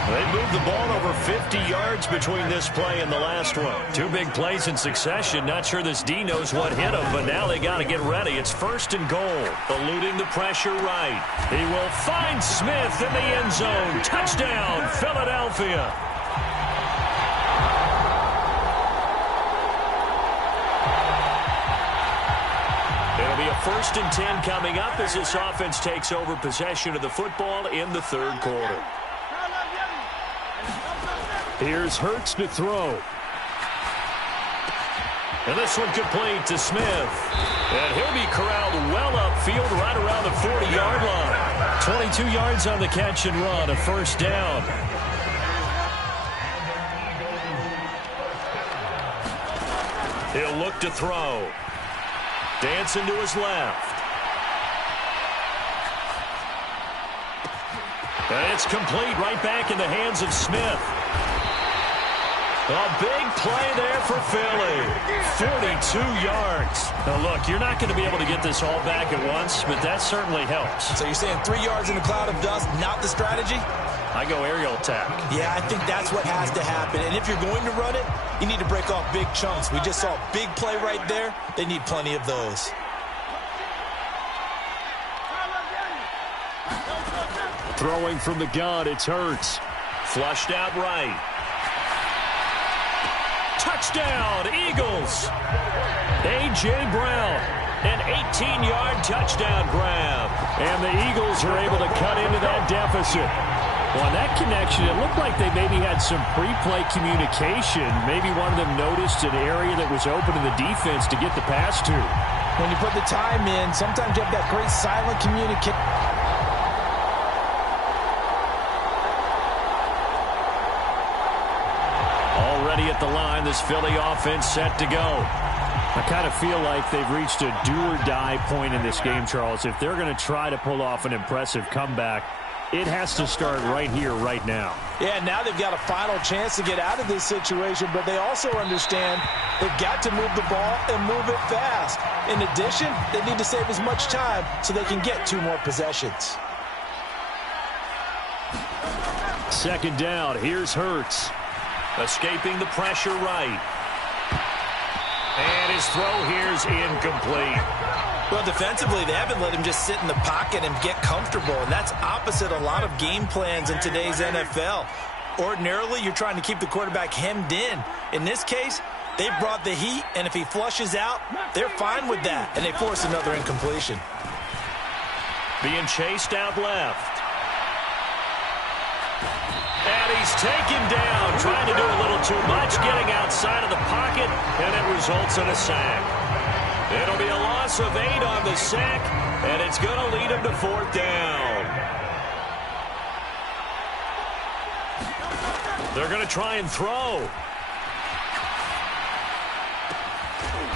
They moved the ball over 50 yards between this play and the last one. Two big plays in succession. Not sure this D knows what hit him, but now they got to get ready. It's 1st and goal. Eluding the pressure right. He will find Smith in the end zone. Touchdown, Philadelphia. It'll be a 1st and 10 coming up as this offense takes over possession of the football in the third quarter. Here's Hurts to throw. And this one complete to Smith. And he'll be corralled well upfield right around the 40-yard line. 22 yards on the catch and run, a 1st down. He'll look to throw. Dancing to his left. And it's complete right back in the hands of Smith. A big play there for Philly. 42 yards. Now, look, you're not going to be able to get this all back at once, but that certainly helps. So you're saying 3 yards in a cloud of dust, not the strategy? I go aerial attack. Yeah, I think that's what has to happen. And if you're going to run it, you need to break off big chunks. We just saw a big play right there. They need plenty of those. Throwing from the gun, it's Hurts. Flushed out right. Touchdown, Eagles. A.J. Brown, an 18-yard touchdown grab. And the Eagles are able to cut into that deficit. Well, that connection, it looked like they maybe had some pre-play communication. Maybe one of them noticed an area that was open to the defense to get the pass to. When you put the time in, sometimes you have that great silent communication. Already at the line, this Philly offense set to go. I kind of feel like they've reached a do-or-die point in this game, Charles. If they're going to try to pull off an impressive comeback, it has to start right here, right now. Yeah, now they've got a final chance to get out of this situation, but they also understand they've got to move the ball and move it fast. In addition, they need to save as much time so they can get 2 more possessions. 2nd down, here's Hurts. Escaping the pressure right. And his throw here's incomplete. Well, defensively, they haven't let him just sit in the pocket and get comfortable, and that's opposite a lot of game plans in today's NFL. Ordinarily, you're trying to keep the quarterback hemmed in. In this case, they brought the heat, and if he flushes out, they're fine with that, and they force another incompletion. Being chased out left. And he's taken down, trying to do a little too much, getting outside of the pocket, and it results in a sack. It'll be a loss of 8 on the sack, and it's going to lead him to 4th down. They're going to try and throw.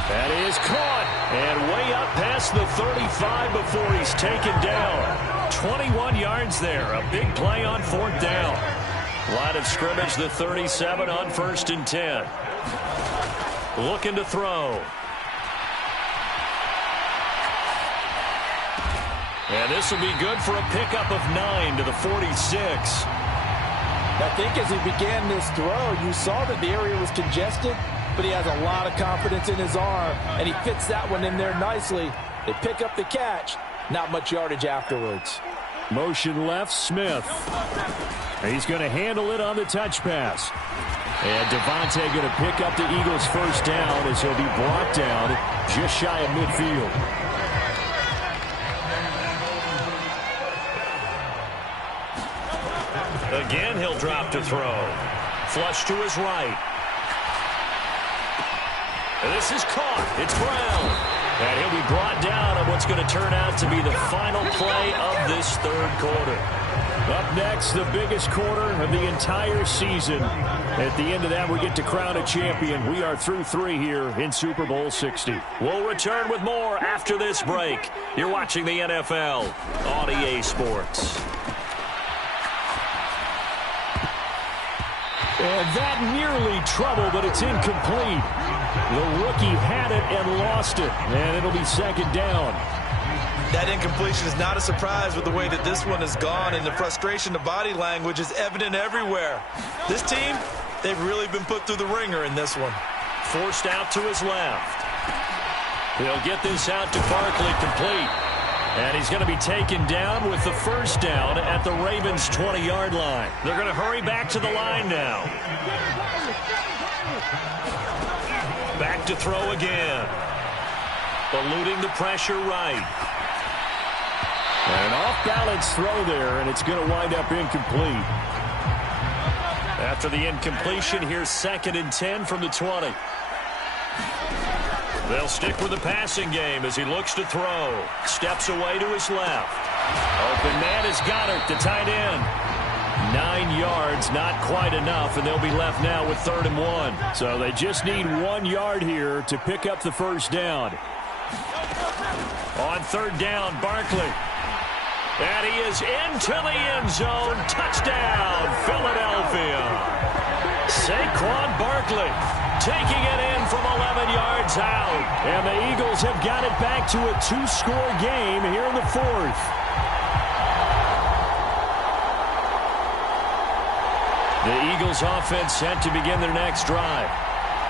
That is caught, and way up past the 35 before he's taken down. 21 yards there, a big play on 4th down. Line of scrimmage, the 37 on 1st and 10. Looking to throw. And this will be good for a pickup of 9 to the 46. I think as he began this throw, you saw that the area was congested, but he has a lot of confidence in his arm, and he fits that one in there nicely. They pick up the catch. Not much yardage afterwards. Motion left, Smith. He's going to handle it on the touch pass. And Devontae going to pick up the Eagles' first down as he'll be brought down just shy of midfield. Again, he'll drop to throw. Flush to his right. And this is caught. It's Brown. And he'll be brought down on what's going to turn out to be the final play of this third quarter. Up next, the biggest quarter of the entire season. At the end of that, we get to crown a champion. We are through 3 here in Super Bowl 60. We'll return with more after this break. You're watching the NFL on EA Sports. And that nearly trouble, but it's incomplete. The rookie had it and lost it, and it'll be second down. That incompletion is not a surprise with the way that this one has gone, and the frustration, the body language is evident everywhere. This team, they've really been put through the ringer in this one. Forced out to his left. He'll get this out to Barkley, complete. And he's going to be taken down with the first down at the Ravens' 20-yard line. They're going to hurry back to the line now. Back to throw again. Eluding the pressure right. And an off-balance throw there, and it's going to wind up incomplete. After the incompletion, here's 2nd and 10 from the 20. They'll stick with the passing game as he looks to throw. Steps away to his left. Open man is Goddard, the tight end. 9 yards, not quite enough, and they'll be left now with 3rd and 1. So they just need 1 yard here to pick up the first down. On 3rd down, Barkley. And he is into the end zone. Touchdown, Philadelphia. Saquon Barkley taking it in from 11 yards out. And the Eagles have got it back to a 2-score game here in the 4th. The Eagles offense set to begin their next drive.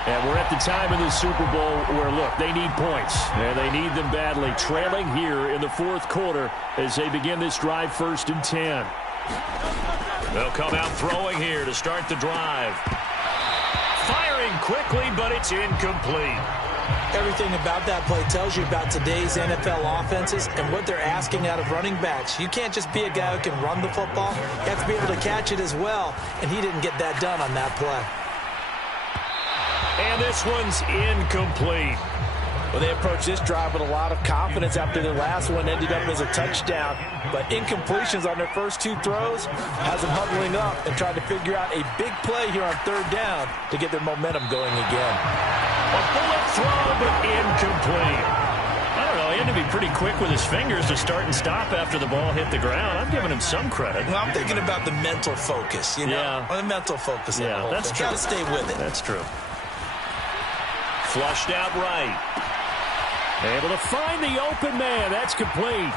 And we're at the time in the Super Bowl where, look, they need points. And they need them badly. Trailing here in the 4th quarter as they begin this drive, 1st and 10. They'll come out throwing here to start the drive. Firing quickly, but it's incomplete. Everything about that play tells you about today's NFL offenses and what they're asking out of running backs. You can't just be a guy who can run the football. You have to be able to catch it as well, and he didn't get that done on that play. And this one's incomplete. Well, they approached this drive with a lot of confidence after their last one ended up as a touchdown. But incompletions on their first 2 throws has them huddling up and trying to figure out a big play here on 3rd down to get their momentum going again. A bullet throw, but incomplete. I don't know, he had to be pretty quick with his fingers to start and stop after the ball hit the ground. I'm giving him some credit. Well, I'm thinking about the mental focus, you know? Yeah. Or the mental focus. Yeah, that's true. Got to stay with it. That's true. Flushed out right. Able to find the open man. That's complete.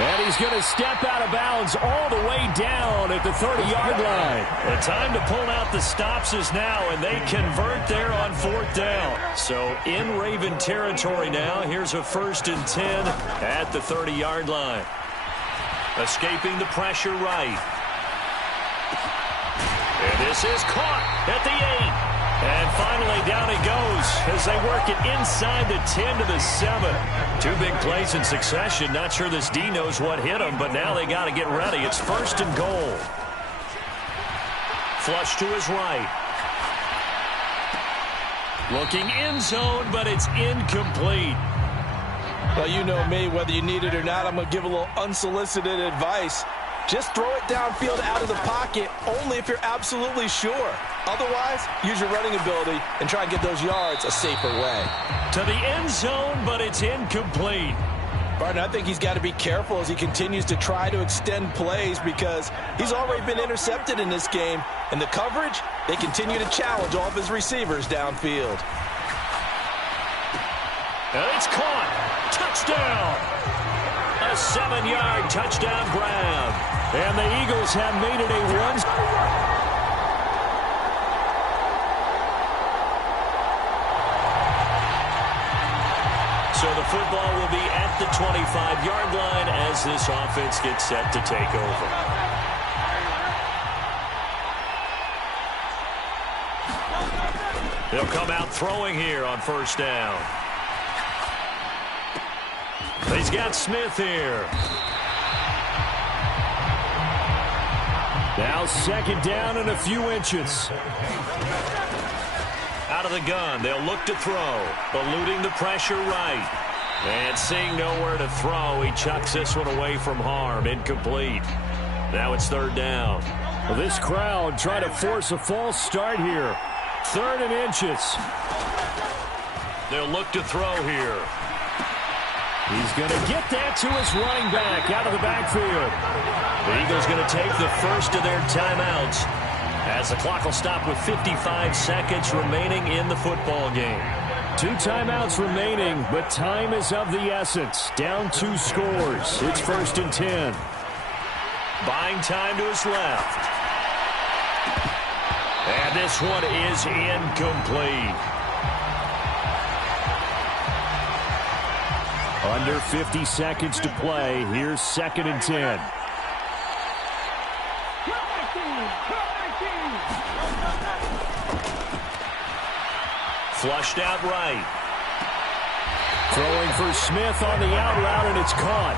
And he's going to step out of bounds all the way down at the 30-yard line. The time to pull out the stops is now, and they convert there on 4th down. So in Raven territory now, here's a 1st and 10 at the 30-yard line. Escaping the pressure right. And this is caught at the 8. And finally, down he goes as they work it inside the 10 to the 7. 2 big plays in succession. Not sure this D knows what hit him, but now they got to get ready. It's 1st and goal. Flush to his right. Looking end zone, but it's incomplete. Well, you know me, whether you need it or not, I'm going to give a little unsolicited advice. Just throw it downfield out of the pocket only if you're absolutely sure. Otherwise, use your running ability and try and get those yards a safer way. To the end zone, but it's incomplete. Barton, I think he's got to be careful as he continues to try to extend plays because he's already been intercepted in this game. And the coverage, they continue to challenge all of his receivers downfield. And it's caught. Touchdown. A 7-yard touchdown grab. And the Eagles have made it a 1. So the football will be at the 25-yard line as this offense gets set to take over. They'll come out throwing here on first down. He's got Smith here. Now second down and a few inches. Out of the gun, they'll look to throw. Eluding the pressure right. And seeing nowhere to throw, he chucks this one away from harm. Incomplete. Now it's third down. Well, this crowd trying to force a false start here. Third and inches. They'll look to throw here. He's going to get that to his running back out of the backfield. The Eagles going to take the first of their timeouts as the clock will stop with 55 seconds remaining in the football game. 2 timeouts remaining, but time is of the essence. Down 2 scores. It's first and 10. Buying time to his left. And this one is incomplete. Under 50 seconds to play. Here's second and 10. Flushed out right. Throwing for Smith on the out route, and it's caught.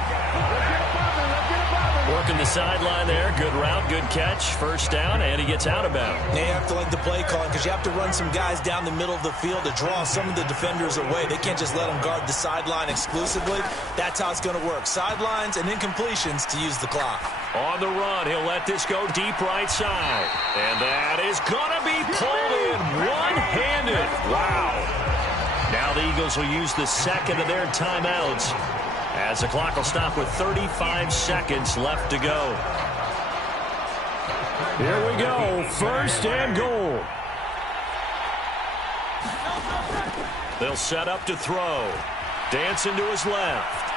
Working the sideline there. Good route, good catch. First down, and he gets out of bounds. They have to like the play calling because you have to run some guys down the middle of the field to draw some of the defenders away. They can't just let them guard the sideline exclusively. That's how it's going to work. Sidelines and incompletions to use the clock. On the run, he'll let this go deep right side. And that is going to be pulled in one-handed. Wow. Now the Eagles will use the second of their timeouts as the clock will stop with 35 seconds left to go. Here we go. First and goal. They'll set up to throw. Dancing to his left.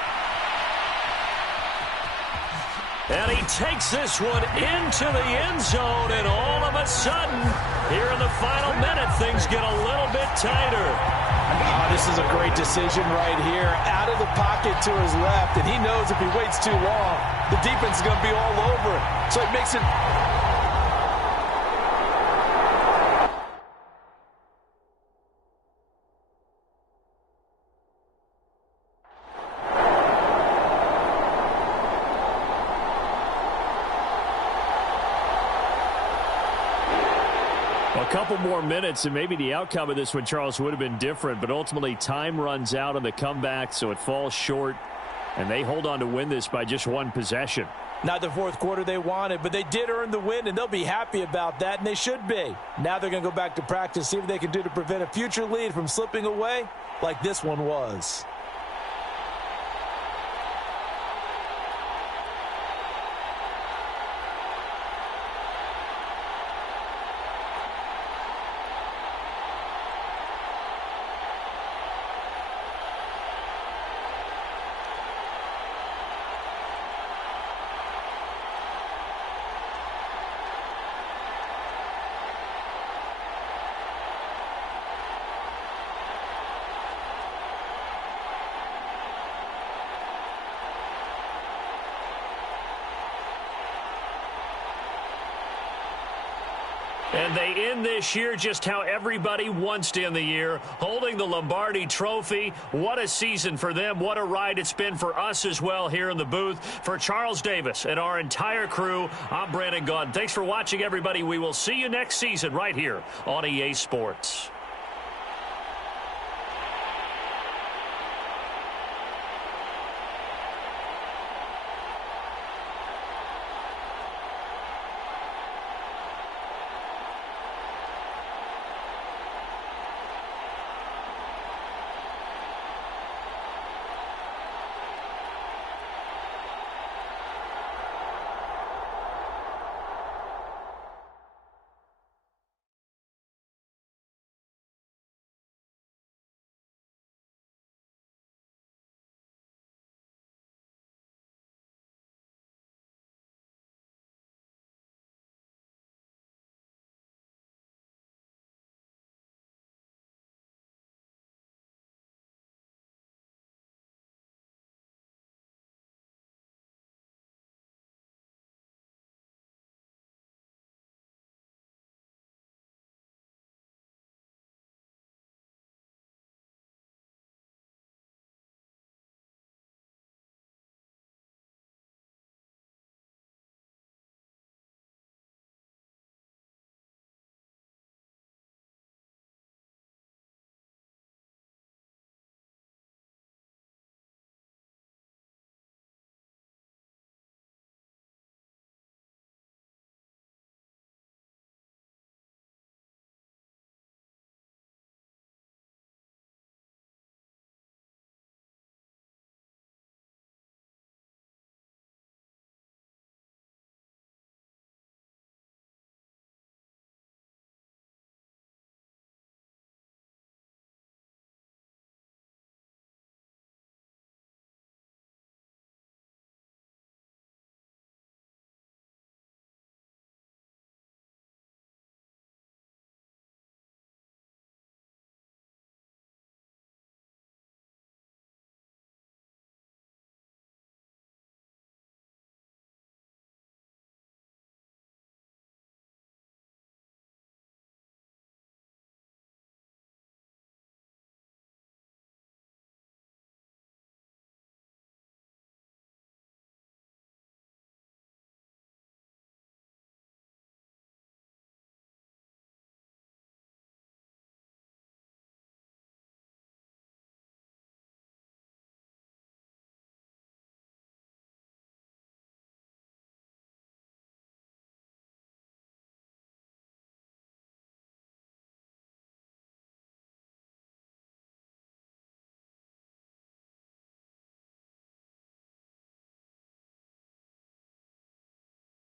And he takes this one into the end zone, and all of a sudden, here in the final minute, things get a little bit tighter. Oh, this is a great decision right here. Out of the pocket to his left, and he knows if he waits too long, the defense is going to be all over it. So it makes it... A couple more minutes, and maybe the outcome of this one, Charles, would have been different, but ultimately time runs out on the comeback, so it falls short, and they hold on to win this by just 1 possession. Not the fourth quarter they wanted, but they did earn the win, and they'll be happy about that, and they should be. Now they're going to go back to practice, see what they can do to prevent a future lead from slipping away like this one was. And they end this year just how everybody wants to end the year, holding the Lombardi Trophy. What a season for them. What a ride it's been for us as well here in the booth. For Charles Davis and our entire crew, I'm Brandon Gaudin. Thanks for watching, everybody. We will see you next season right here on EA Sports.